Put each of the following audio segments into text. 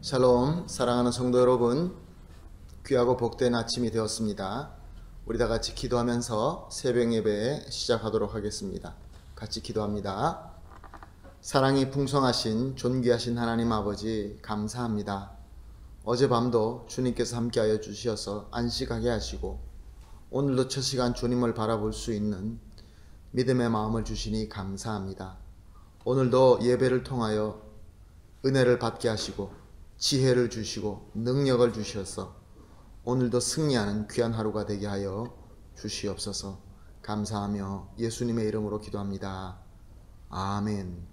샬롬, 사랑하는 성도 여러분, 귀하고 복된 아침이 되었습니다. 우리 다 같이 기도하면서 새벽 예배 시작하도록 하겠습니다. 같이 기도합니다. 사랑이 풍성하신 존귀하신 하나님 아버지, 감사합니다. 어젯밤도 주님께서 함께하여 주셔서 안식하게 하시고 오늘도 첫 시간 주님을 바라볼 수 있는 믿음의 마음을 주시니 감사합니다. 오늘도 예배를 통하여 은혜를 받게 하시고 지혜를 주시고 능력을 주셔서 오늘도 승리하는 귀한 하루가 되게 하여 주시옵소서. 감사하며 예수님의 이름으로 기도합니다. 아멘.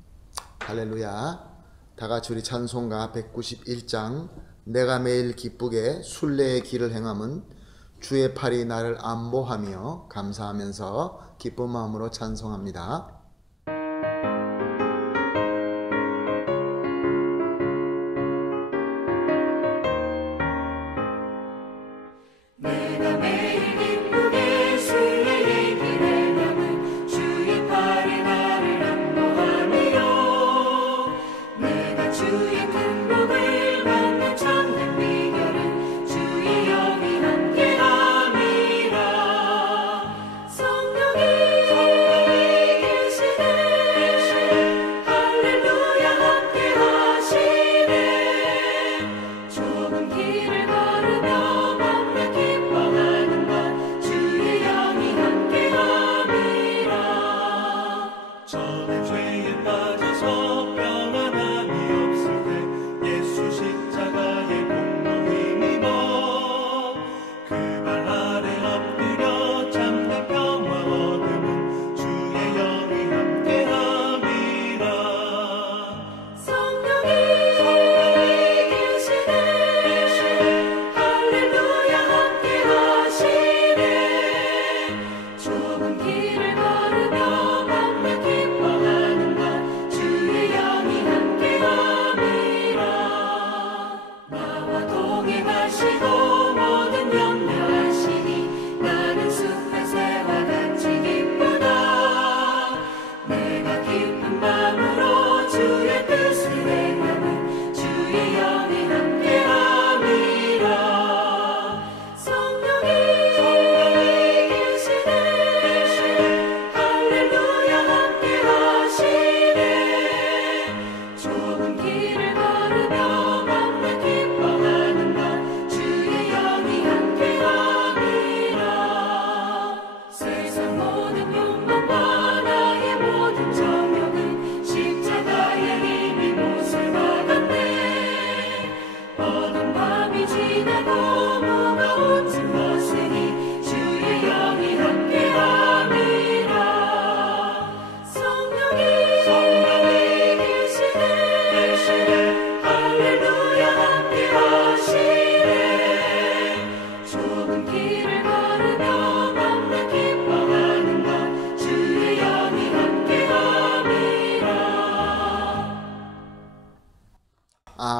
할렐루야. 다같이 우리 찬송가 191장 내가 매일 기쁘게 순례의 길을 행함은 주의 팔이 나를 안보하며 감사하면서 기쁜 마음으로 찬송합니다.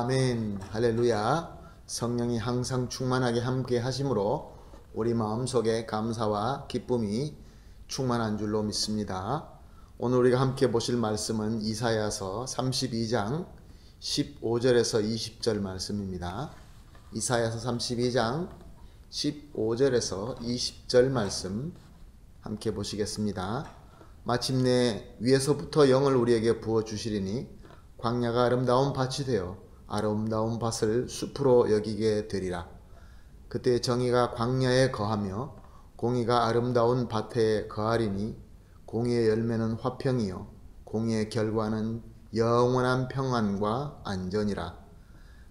아멘. 할렐루야. 성령이 항상 충만하게 함께 하심으로 우리 마음속에 감사와 기쁨이 충만한 줄로 믿습니다. 오늘 우리가 함께 보실 말씀은 이사야서 32장 15절에서 20절 말씀입니다. 이사야서 32장 15절에서 20절 말씀 함께 보시겠습니다. 마침내 위에서부터 영을 우리에게 부어주시리니 광야가 아름다운 밭이 되어 아름다운 밭을 숲으로 여기게 되리라. 그때 정의가 광야에 거하며 공의가 아름다운 밭에 거하리니 공의의 열매는 화평이요 공의의 결과는 영원한 평안과 안전이라.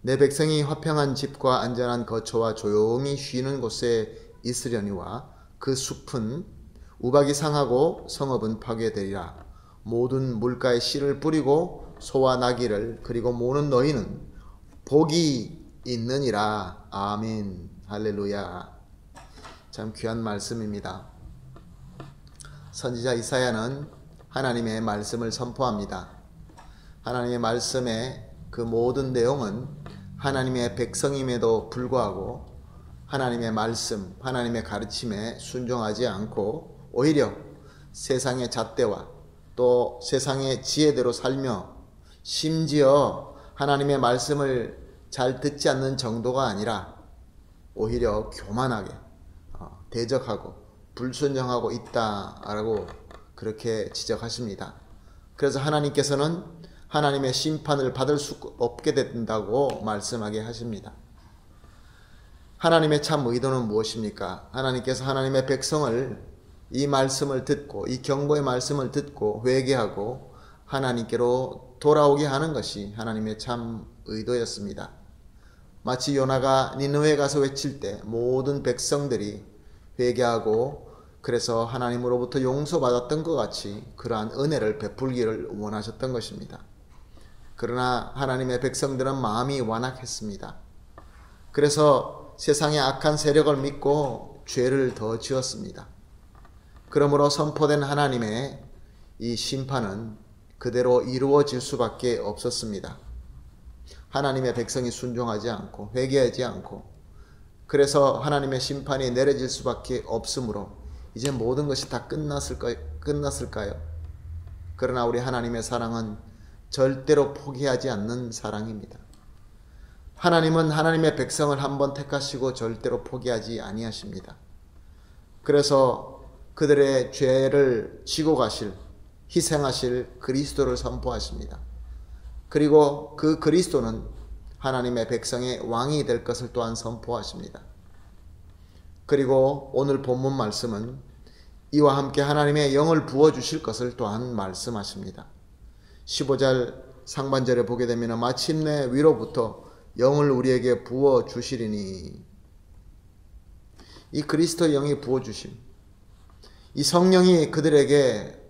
내 백성이 화평한 집과 안전한 거처와 조용히 쉬는 곳에 있으려니와 그 숲은 우박이 상하고 성읍은 파괴되리라. 모든 물가에 씨를 뿌리고 소와 나귀를 그리고 모는 너희는 복이 있느니라. 아멘. 할렐루야. 참 귀한 말씀입니다. 선지자 이사야는 하나님의 말씀을 선포합니다. 하나님의 말씀의 그 모든 내용은 하나님의 백성임에도 불구하고 하나님의 말씀, 하나님의 가르침에 순종하지 않고 오히려 세상의 잣대와 또 세상의 지혜대로 살며 심지어 하나님의 말씀을 잘 듣지 않는 정도가 아니라 오히려 교만하게 대적하고 불순종하고 있다라고 그렇게 지적하십니다. 그래서 하나님께서는 하나님의 심판을 받을 수 없게 된다고 말씀하게 하십니다. 하나님의 참 의도는 무엇입니까? 하나님께서 하나님의 백성을 이 말씀을 듣고 이 경고의 말씀을 듣고 회개하고 하나님께로 돌아오게 하는 것이 하나님의 참 의도였습니다. 마치 요나가 니느웨에 가서 외칠 때 모든 백성들이 회개하고 그래서 하나님으로부터 용서받았던 것 같이 그러한 은혜를 베풀기를 원하셨던 것입니다. 그러나 하나님의 백성들은 마음이 완악했습니다. 그래서 세상의 악한 세력을 믿고 죄를 더 지었습니다. 그러므로 선포된 하나님의 이 심판은 그대로 이루어질 수밖에 없었습니다. 하나님의 백성이 순종하지 않고 회개하지 않고 그래서 하나님의 심판이 내려질 수밖에 없으므로 이제 모든 것이 다 끝났을까요? 그러나 우리 하나님의 사랑은 절대로 포기하지 않는 사랑입니다. 하나님은 하나님의 백성을 한번 택하시고 절대로 포기하지 아니하십니다. 그래서 그들의 죄를 지고 가실, 희생하실 그리스도를 선포하십니다. 그리고 그 그리스도는 하나님의 백성의 왕이 될 것을 또한 선포하십니다. 그리고 오늘 본문 말씀은 이와 함께 하나님의 영을 부어주실 것을 또한 말씀하십니다. 15절 상반절에 보게 되면 마침내 위로부터 영을 우리에게 부어주시리니, 이 그리스도의 영이 부어주심, 이 성령이 그들에게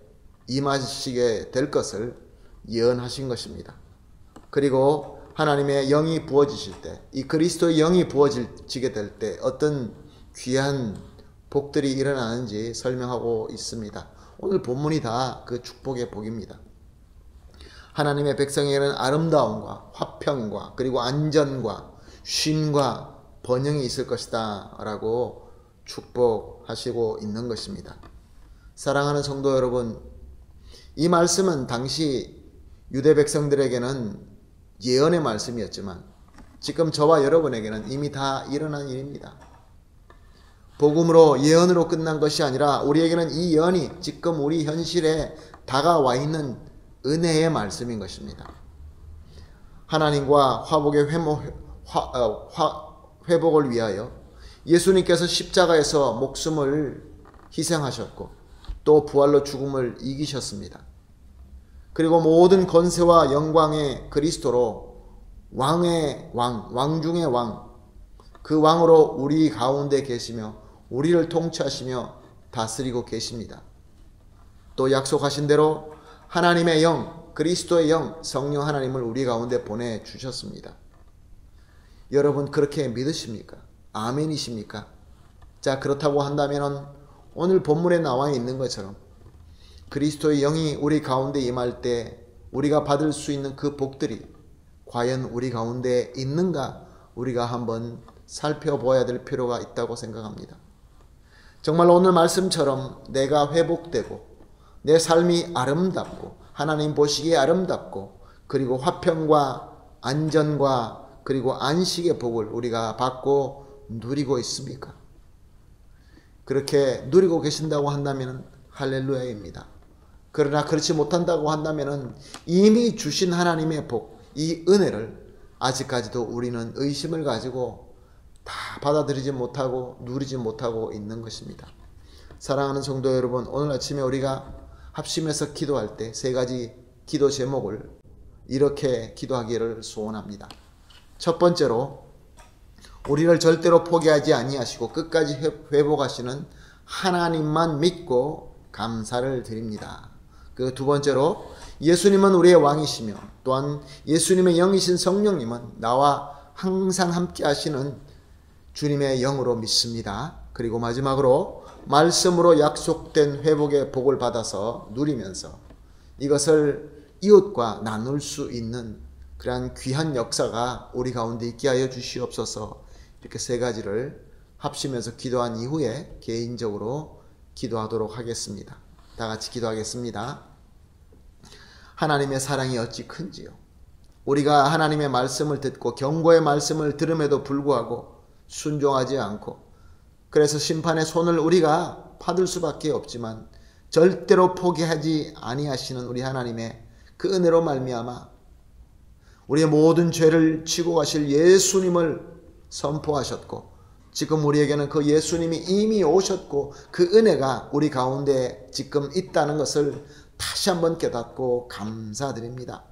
임하시게 될 것을 예언하신 것입니다. 그리고 하나님의 영이 부어지실 때, 이 그리스도의 영이 부어지게 될 때 어떤 귀한 복들이 일어나는지 설명하고 있습니다. 오늘 본문이 다 그 축복의 복입니다. 하나님의 백성에게는 아름다움과 화평과 그리고 안전과 쉼과 번영이 있을 것이다 라고 축복하시고 있는 것입니다. 사랑하는 성도 여러분, 이 말씀은 당시 유대 백성들에게는 예언의 말씀이었지만 지금 저와 여러분에게는 이미 다 일어난 일입니다. 복음으로 예언으로 끝난 것이 아니라 우리에게는 이 예언이 지금 우리 현실에 다가와 있는 은혜의 말씀인 것입니다. 하나님과 화복의 회복을 위하여 예수님께서 십자가에서 목숨을 희생하셨고 또 부활로 죽음을 이기셨습니다. 그리고 모든 권세와 영광의 그리스도로 왕의 왕, 왕 중의 왕, 그 왕으로 우리 가운데 계시며 우리를 통치하시며 다스리고 계십니다. 또 약속하신 대로 하나님의 영, 그리스도의 영, 성령 하나님을 우리 가운데 보내주셨습니다. 여러분 그렇게 믿으십니까? 아멘이십니까? 자, 그렇다고 한다면 오늘 본문에 나와 있는 것처럼 그리스도의 영이 우리 가운데 임할 때 우리가 받을 수 있는 그 복들이 과연 우리 가운데 있는가 우리가 한번 살펴보아야 될 필요가 있다고 생각합니다. 정말 오늘 말씀처럼 내가 회복되고 내 삶이 아름답고 하나님 보시기에 아름답고 그리고 화평과 안전과 그리고 안식의 복을 우리가 받고 누리고 있습니까? 그렇게 누리고 계신다고 한다면 할렐루야입니다. 그러나 그렇지 못한다고 한다면 이미 주신 하나님의 복, 이 은혜를 아직까지도 우리는 의심을 가지고 다 받아들이지 못하고 누리지 못하고 있는 것입니다. 사랑하는 성도 여러분, 오늘 아침에 우리가 합심해서 기도할 때 세 가지 기도 제목을 이렇게 기도하기를 소원합니다. 첫 번째로 우리를 절대로 포기하지 아니하시고 끝까지 회복하시는 하나님만 믿고 감사를 드립니다. 그 두 번째로 예수님은 우리의 왕이시며 또한 예수님의 영이신 성령님은 나와 항상 함께 하시는 주님의 영으로 믿습니다. 그리고 마지막으로 말씀으로 약속된 회복의 복을 받아서 누리면서 이것을 이웃과 나눌 수 있는 그러한 귀한 역사가 우리 가운데 있게 하여 주시옵소서. 이렇게 세 가지를 합심해서 기도한 이후에 개인적으로 기도하도록 하겠습니다. 다 같이 기도하겠습니다. 하나님의 사랑이 어찌 큰지요. 우리가 하나님의 말씀을 듣고 경고의 말씀을 들음에도 불구하고 순종하지 않고, 그래서 심판의 손을 우리가 받을 수밖에 없지만 절대로 포기하지 아니하시는 우리 하나님의 그 은혜로 말미암아 우리의 모든 죄를 지고 가실 예수님을 선포하셨고, 지금 우리에게는 그 예수님이 이미 오셨고 그 은혜가 우리 가운데 지금 있다는 것을 다시 한번 깨닫고 감사드립니다.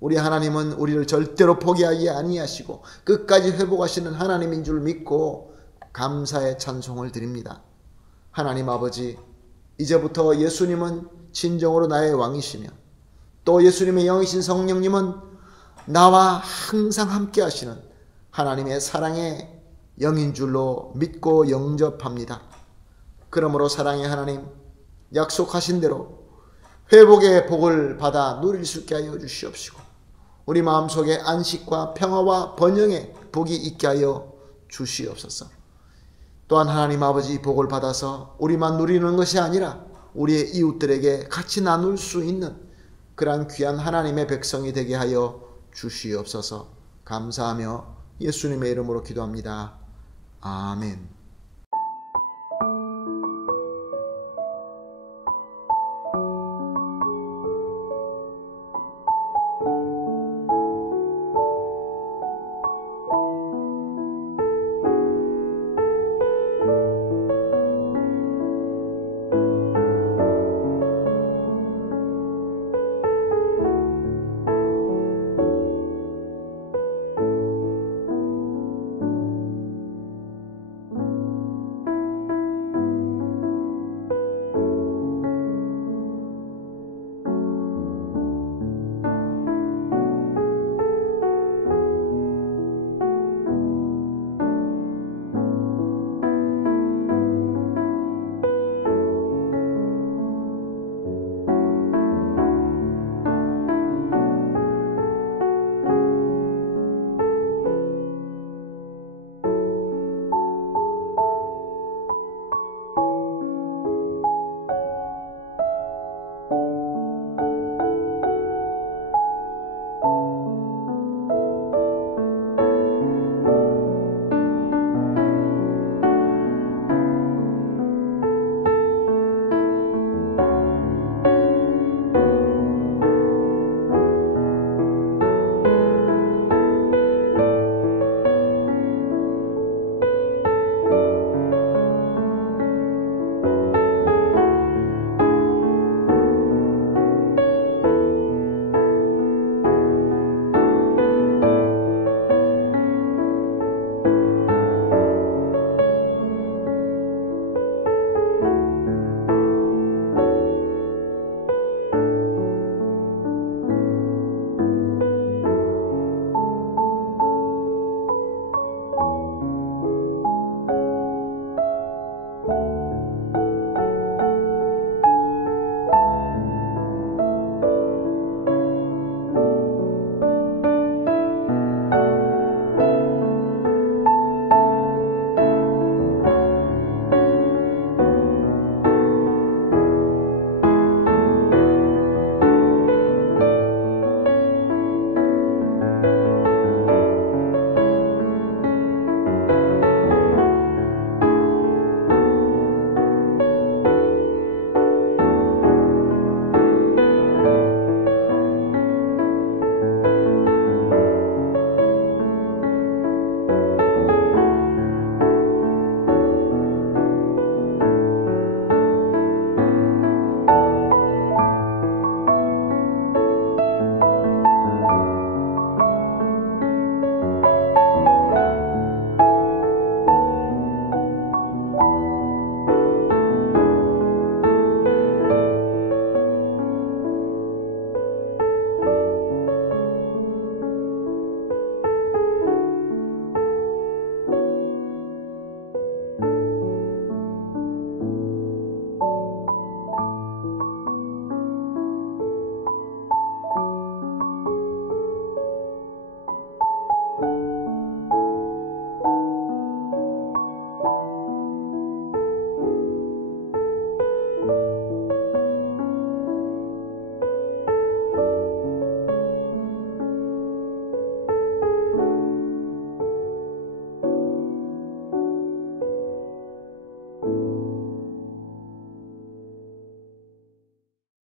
우리 하나님은 우리를 절대로 포기하지 아니하시고 끝까지 회복하시는 하나님인 줄 믿고 감사의 찬송을 드립니다. 하나님 아버지, 이제부터 예수님은 진정으로 나의 왕이시며 또 예수님의 영이신 성령님은 나와 항상 함께 하시는 하나님의 사랑의 영인 줄로 믿고 영접합니다. 그러므로 사랑의 하나님, 약속하신 대로 회복의 복을 받아 누릴 수 있게 하여 주시옵시고 우리 마음속에 안식과 평화와 번영의 복이 있게 하여 주시옵소서. 또한 하나님 아버지, 복을 받아서 우리만 누리는 것이 아니라 우리의 이웃들에게 같이 나눌 수 있는 그러한 귀한 하나님의 백성이 되게 하여 주시옵소서. 감사하며 예수님의 이름으로 기도합니다. 아멘.